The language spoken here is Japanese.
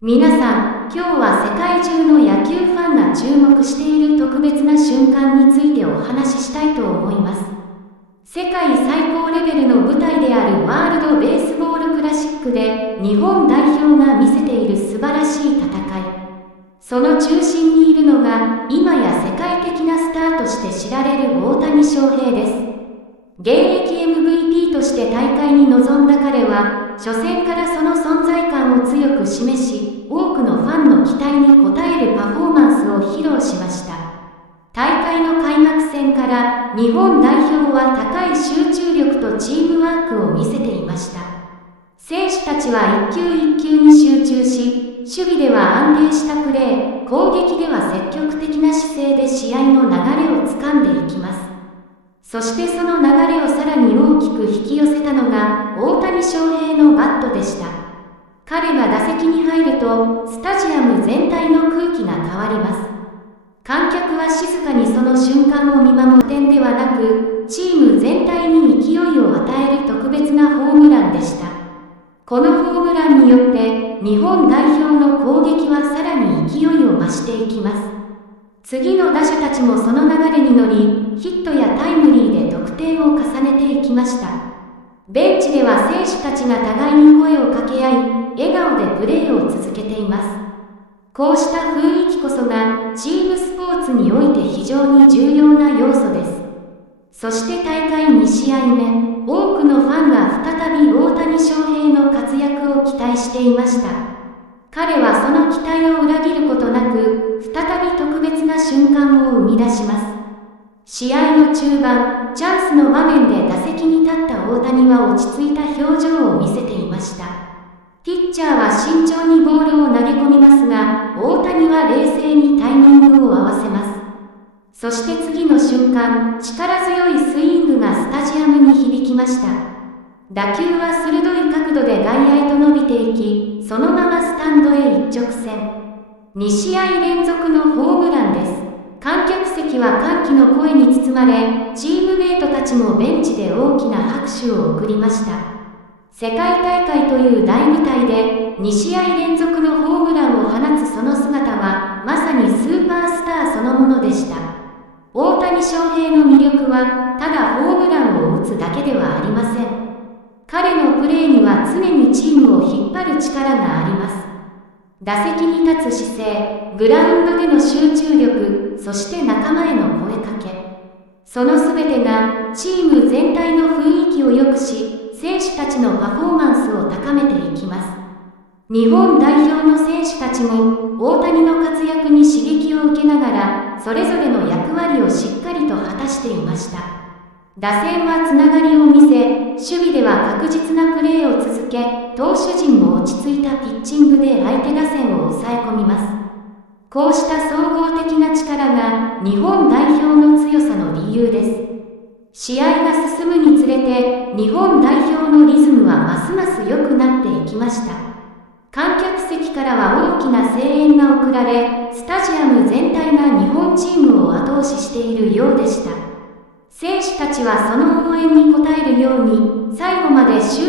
皆さん、今日は世界中の野球ファンが注目している特別な瞬間についてお話ししたいと思います。世界最高レベルの舞台であるワールドベースボールクラシックで日本代表が見せている素晴らしい戦い。その中心にいるのが今や世界的なスターとして知られる大谷翔平です。現役 MVP として大会に臨んだ彼は初戦からその存在感を強く示し、多くのファンの期待に応えるパフォーマンスを披露しました。大会の開幕戦から日本代表は高い集中力とチームワークを見せていました。選手たちは一球一球に集中し、守備では安定したプレー、攻撃では積極的な姿勢で試合の流れをつかんでいきます。そしてその流れをさらに大きく引き寄せたのが大谷翔平のバットでした。彼が打席に入るとスタジアム全体の空気が変わります。観客は静かにその瞬間を見守る点ではなく、チーム全体に勢いを与える特別なホームランでした。このホームランによって日本代表の攻撃はさらに勢いを増していきます。次の打者たちもその流れに乗り、ヒットやタイムリーで得点を重ねていきました。ベンチでは選手たちが互いに声を掛け合い、笑顔でプレーを続けています。こうした雰囲気こそがチームスポーツにおいて非常に重要な要素です。そして大会2試合目、多くのファンが再び大谷翔平の活躍を期待していました。彼はその期待を裏切ることなく、再び特別な瞬間を生み出します。試合の中盤、チャンスの場面で打席に立った大谷は落ち着いた表情を見せていました。ピッチャーは慎重にボールを投げ込みますが、大谷は冷静にタイミングを合わせます。そして次の瞬間、力強いスイングがスタジアムに響きました。打球は鋭い角度で外野へと伸びていき、そのままスタンドへ一直線。2試合連続のホームランです。観客席は歓喜の声に包まれ、チームメイトたちもベンチで大きな拍手を送りました。世界大会という大舞台で2試合連続のホームランを放つその姿は、まさにスーパースターそのものでした。大谷翔平の魅力は、ただホームランを打つだけではありません。彼のプレーには常にチームを引っ張る力があります。打席に立つ姿勢、グラウンドでの集中力、そして仲間への声かけ。そのすべてがチーム全体の雰囲気を良くし、選手たちのパフォーマンスを高めていきます。日本代表の選手たちも大谷の活躍に刺激を受けながら、それぞれの役割をしっかりと果たしていました。打線はつながりを見せ、守備では確実なプレーを続け、投手陣も落ち着いたピッチングで相手打線を抑え込みます。こうした総合的な力が日本代表の強さの理由です。試合が進むにつれて、日本代表のリズムはますます良くなっていきました。観客席からは大きな声援が送られ、スタジアム全体が日本チームを後押ししているようでした。選手たちはその応援に応えるように、最後まで集中